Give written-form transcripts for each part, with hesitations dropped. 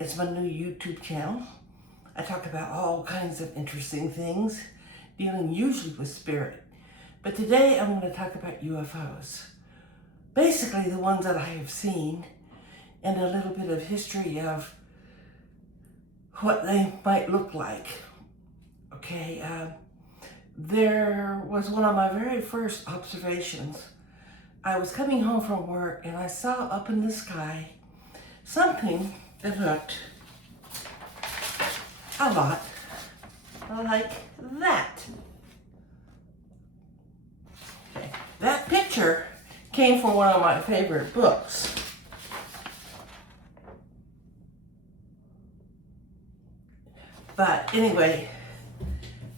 It's my new YouTube channel. I talk about all kinds of interesting things, dealing usually with spirit. But today I'm going to talk about UFOs. Basically the ones that I have seen, and a little bit of history of what they might look like. Okay, there was one of my very first observations. I was coming home from work and I saw up in the sky something that looked a lot like that. Okay. That picture came from one of my favorite books. But anyway,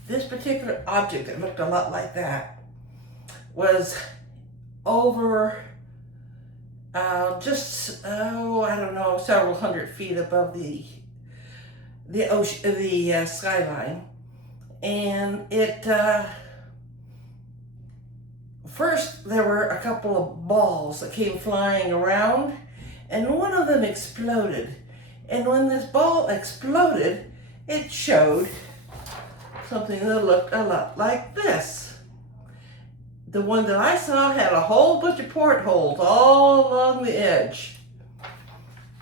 this particular object that looked a lot like that was over I don't know, several hundred feet above the ocean, the skyline. And it, first there were a couple of balls that came flying around, and one of them exploded. And when this ball exploded, it showed something that looked a lot like this. The one that I saw had a whole bunch of portholes all along the edge.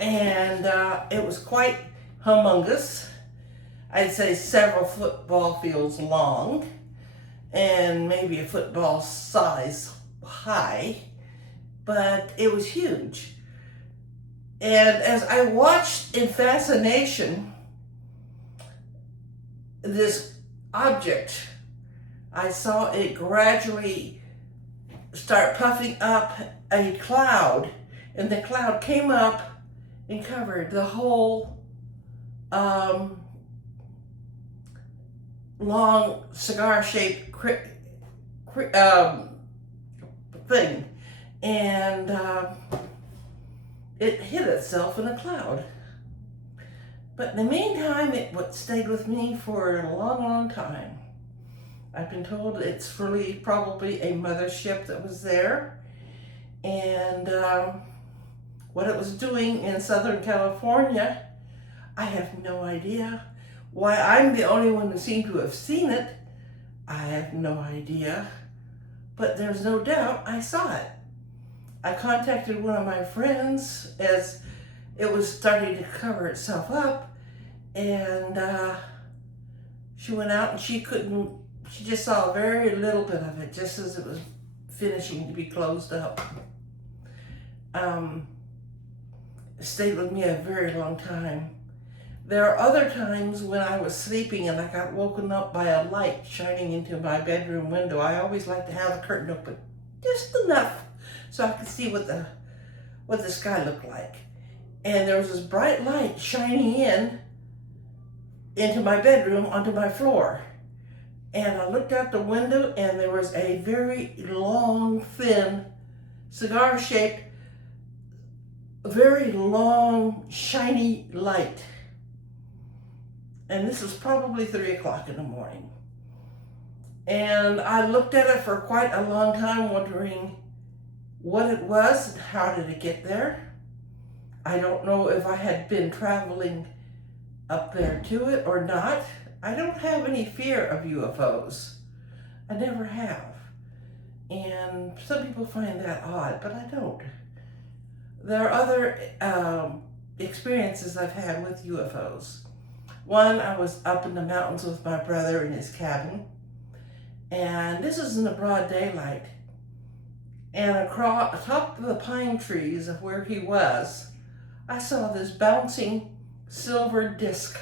And it was quite humongous. I'd say several football fields long and maybe a football size high, but it was huge. And as I watched in fascination this object, I saw it gradually start puffing up a cloud, and the cloud came up and covered the whole long cigar-shaped thing, and it hid itself in a cloud. But in the meantime, it stayed with me for a long, long time. I've been told it's really probably a mothership that was there, and what it was doing in Southern California, I have no idea. Why I'm the only one who seemed to have seen it, I have no idea. But there's no doubt I saw it. I contacted one of my friends as it was starting to cover itself up, and she went out and she just saw a very little bit of it just as it was finishing to be closed up. It stayed with me a very long time. There are other times when I was sleeping and I got woken up by a light shining into my bedroom window. I always like to have the curtain open just enough so I could see what the sky looked like. And there was this bright light shining into my bedroom onto my floor. And I looked out the window and there was a very long, thin, cigar-shaped, very long, shiny light. And this was probably 3 o'clock in the morning. And I looked at it for quite a long time, wondering what it was and how did it get there. I don't know if I had been traveling up there to it or not. I don't have any fear of UFOs. I never have. And some people find that odd, but I don't. There are other experiences I've had with UFOs. One, I was up in the mountains with my brother in his cabin, and this was in the broad daylight. And across top of the pine trees of where he was, I saw this bouncing silver disc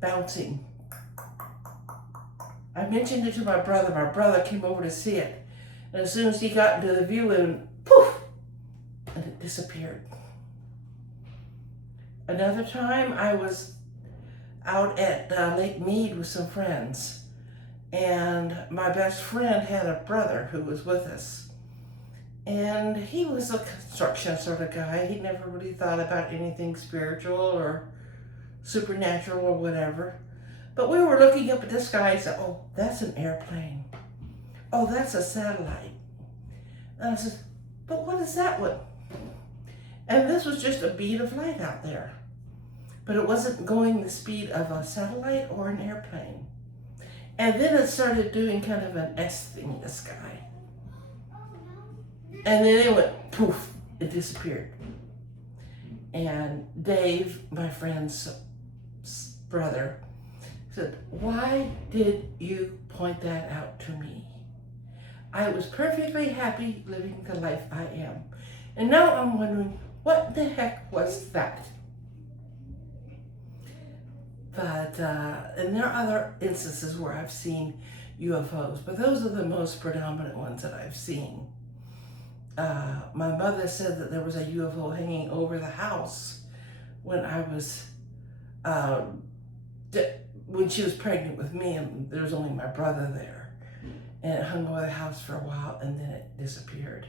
bouncing. I mentioned it to my brother. My brother came over to see it. And as soon as he got into the view, and poof, and it disappeared. Another time I was out at Lake Mead with some friends, and my best friend had a brother who was with us. And he was a construction sort of guy. He never really thought about anything spiritual or supernatural or whatever. But we were looking up at the sky and said, oh, that's an airplane. Oh, that's a satellite. And I said, but what is that one? And this was just a bead of light out there. but it wasn't going the speed of a satellite or an airplane. And then it started doing kind of an S thing in the sky. And then it went poof, it disappeared. And Dave, my friend's brother, said, "Why did you point that out to me? I was perfectly happy living the life I am. And now I'm wondering, what the heck was that?" But, and there are other instances where I've seen UFOs, but those are the most predominant ones that I've seen. My mother said that there was a UFO hanging over the house when I was, when she was pregnant with me, and there was only my brother there. And it hung over the house for a while, and then it disappeared.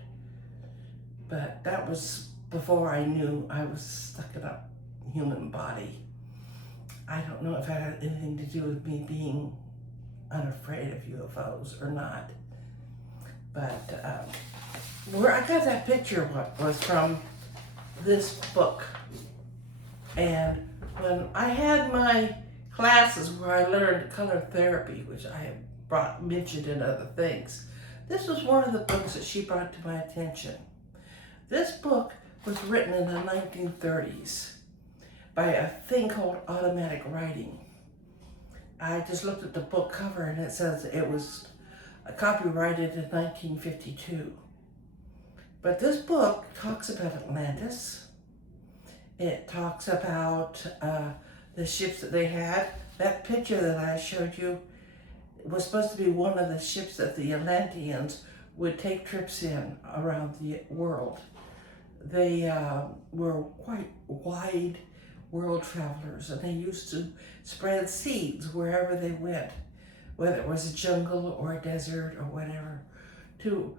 But that was before I knew I was stuck in a human body. I don't know if it had anything to do with me being unafraid of UFOs or not. But where I got that picture was from this book. And when I had my classes where I learned color therapy, which I have mentioned in other things, this was one of the books that she brought to my attention. This book was written in the 1930s by a thing called automatic writing. I just looked at the book cover and it says it was copyrighted in 1952. But this book talks about Atlantis. It talks about the ships that they had. That picture that I showed you was supposed to be one of the ships that the Atlanteans would take trips in around the world. They were quite wide world travelers, and they used to spread seeds wherever they went, whether it was a jungle or a desert or whatever, to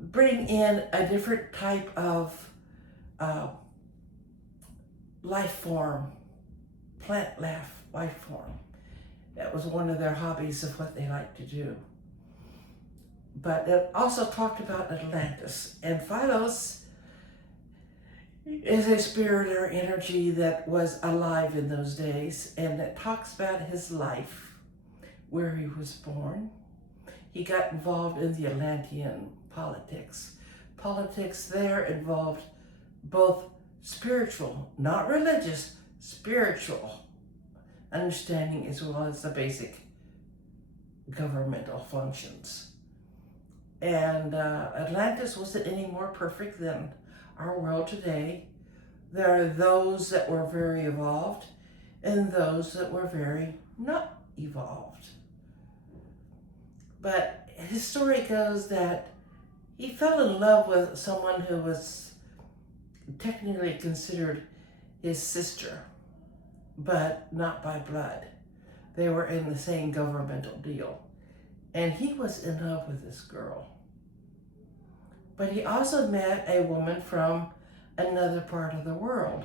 bring in a different type of life form, plant life form. That was one of their hobbies of what they liked to do. But it also talked about Atlantis, and Phylos is a spirit or energy that was alive in those days, and it talks about his life, where he was born. He got involved in the Atlantean politics. Politics there involved both spiritual, not religious, spiritual understanding, as well as the basic governmental functions. And Atlantis wasn't any more perfect than our world today. There are those that were very evolved and those that were very not evolved. But his story goes that he fell in love with someone who was technically considered his sister, but not by blood. They were in the same governmental deal. And he was in love with this girl. But he also met a woman from another part of the world.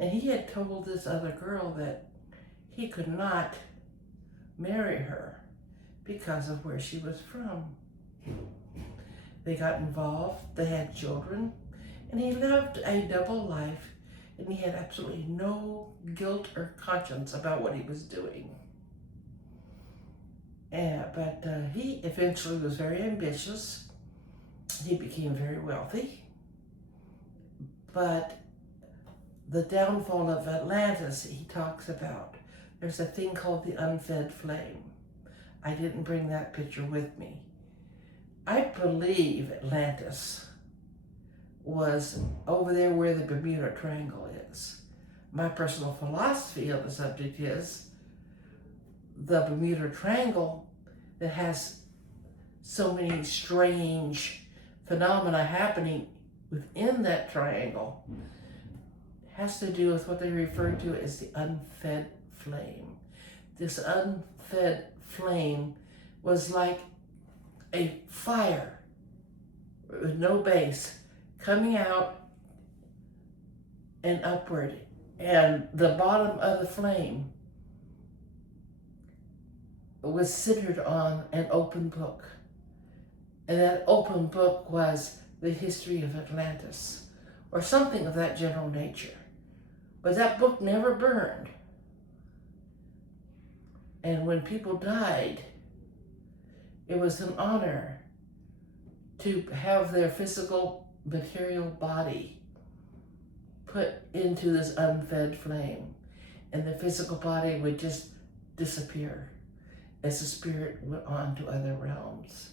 And he had told this other girl that he could not marry her because of where she was from. They got involved, they had children, and he lived a double life, and he had absolutely no guilt or conscience about what he was doing. But he eventually was very ambitious. He became very wealthy. But the downfall of Atlantis, he talks about. There's a thing called the unfed flame. I didn't bring that picture with me. I believe Atlantis was over there where the Bermuda Triangle is. My personal philosophy on the subject is the Bermuda Triangle that has so many strange phenomena happening within that triangle has to do with what they refer to as the unfed flame. This unfed flame was like a fire with no base coming out and upward, and the bottom of the flame was centered on an open book. And that open book was the history of Atlantis, or something of that general nature. But that book never burned. And when people died, it was an honor to have their physical, material body put into this unfed flame. And the physical body would just disappear as the spirit went on to other realms.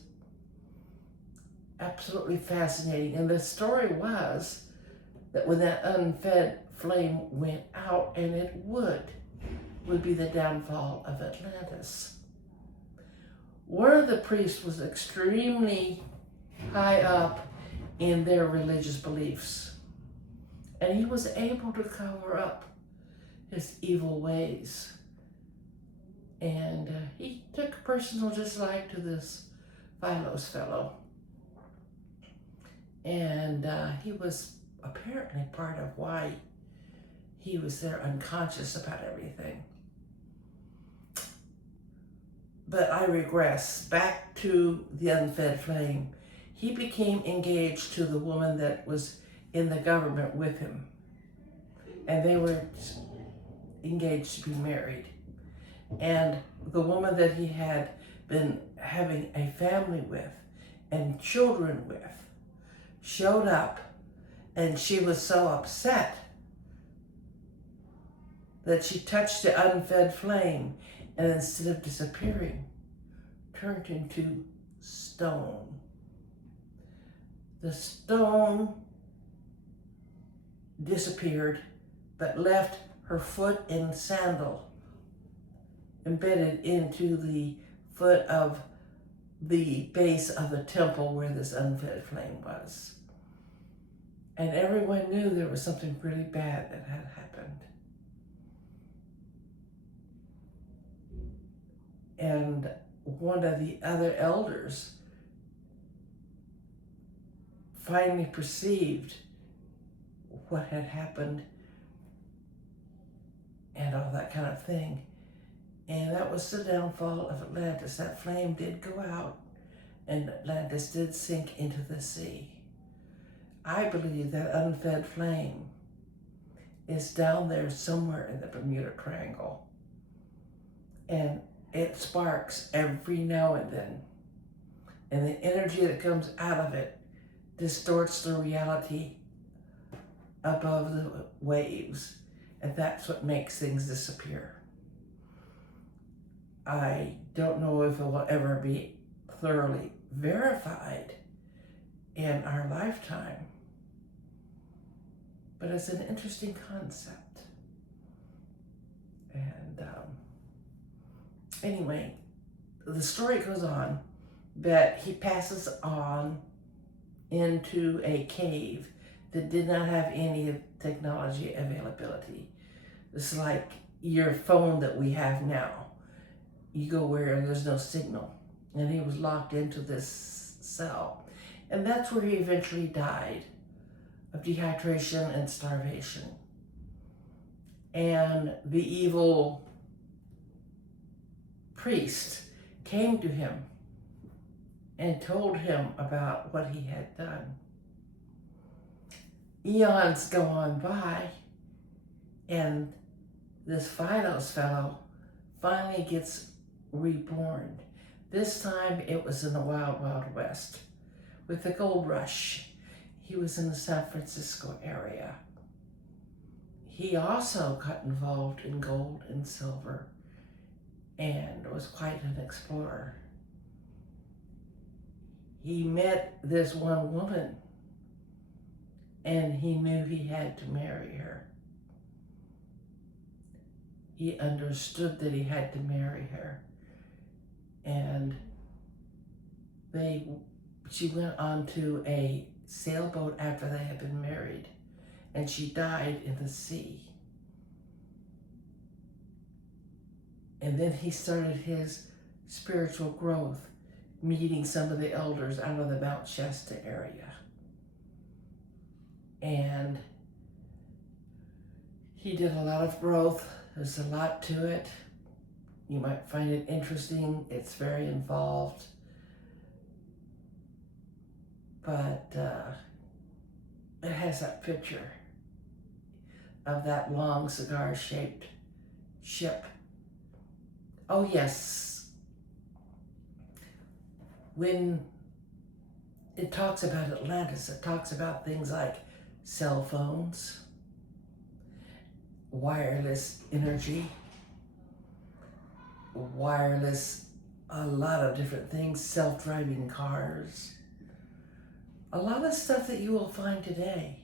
Absolutely fascinating. And the story was that when that unfed flame went out, and it would be the downfall of Atlantis. One of the priests was extremely high up in their religious beliefs, and he was able to cover up his evil ways. And he took a personal dislike to this Phylos fellow. And he was apparently part of why he was there unconscious about everything. But I regress back to the unfed flame. He became engaged to the woman that was in the government with him. And they were engaged to be married. And the woman that he had been having a family with and children with showed up, and she was so upset that she touched the unfed flame, and instead of disappearing, turned into stone. The stone disappeared, but left her foot in sandal embedded into the foot of the base of the temple where this unfed flame was. And everyone knew there was something really bad that had happened. And one of the other elders finally perceived what had happened and all that kind of thing. And that was the downfall of Atlantis. That flame did go out, and Atlantis did sink into the sea. I believe that unfed flame is down there somewhere in the Bermuda Triangle. And it sparks every now and then. And the energy that comes out of it distorts the reality above the waves. And that's what makes things disappear. I don't know if it will ever be thoroughly verified in our lifetime, but it's an interesting concept. And anyway, the story goes on that he passes on into a cave that did not have any technology availability. It's like your phone that we have now. You go where there's no signal. And he was locked into this cell. And that's where he eventually died of dehydration and starvation. And the evil priest came to him and told him about what he had done. Eons go on by, and this Phylos fellow finally gets reborn. This time it was in the wild, wild west with the gold rush. He was in the San Francisco area. He also got involved in gold and silver and was quite an explorer. He met this one woman, and he knew he had to marry her. He understood that he had to marry her. And she went onto a sailboat after they had been married, and she died in the sea. And then he started his spiritual growth, meeting some of the elders out of the Mount Shasta area. And he did a lot of growth. There's a lot to it. You might find it interesting. It's very involved. But it has that picture. of that long cigar-shaped ship. Oh yes, when it talks about Atlantis, it talks about things like cell phones, wireless energy, a lot of different things, self-driving cars, a lot of stuff that you will find today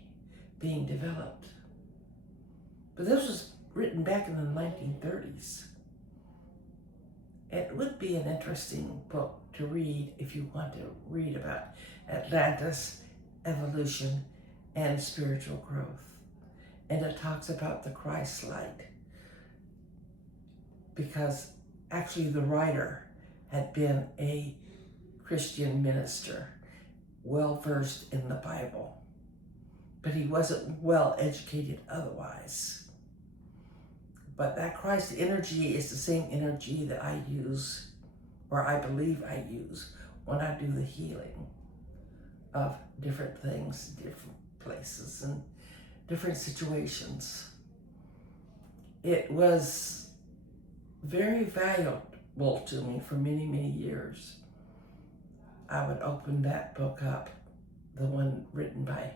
being developed. But this was written back in the 1930s. It would be an interesting book to read if you want to read about Atlantis, evolution, and spiritual growth. And it talks about the Christ light, because actually the writer had been a Christian minister, well versed in the Bible, but he wasn't well educated otherwise. But that Christ energy is the same energy that I use, or I believe I use, when I do the healing of different things, different places, and different situations. It was very valuable to me for many, many years. I would open that book up, the one written by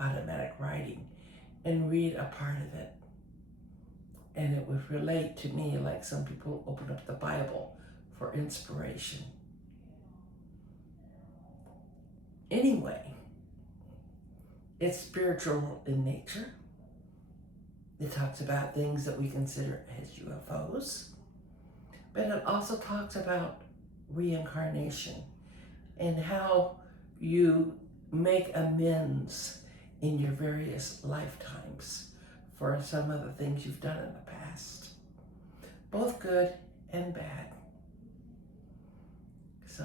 Automatic Writing, and read a part of it. And it would relate to me like some people open up the Bible for inspiration. Anyway, it's spiritual in nature. It talks about things that we consider as UFOs, but it also talks about reincarnation and how you make amends in your various lifetimes for some of the things you've done in the past, both good and bad. So,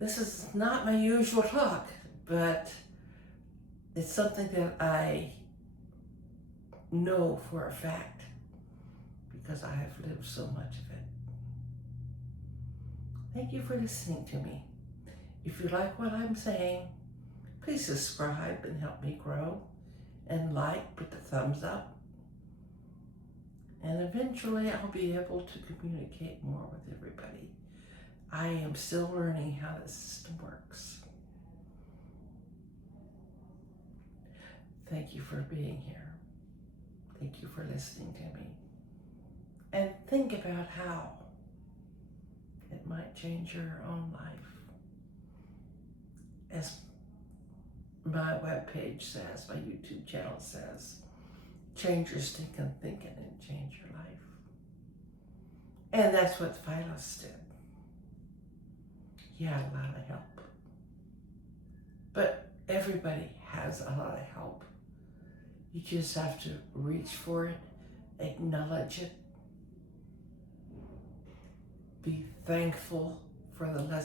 this is not my usual talk, but it's something that I know for a fact because I have lived so much of it. Thank you for listening to me. If you like what I'm saying, please subscribe and help me grow, and put the thumbs up. And eventually I'll be able to communicate more with everybody. I am still learning how the system works. Thank you for being here. Thank you for listening to me. And think about how it might change your own life. As my webpage says, my YouTube channel says, change your stinking thinking and change your life. And that's what Phylos did. He had a lot of help. But everybody has a lot of help. You just have to reach for it, acknowledge it, be thankful for the lesson.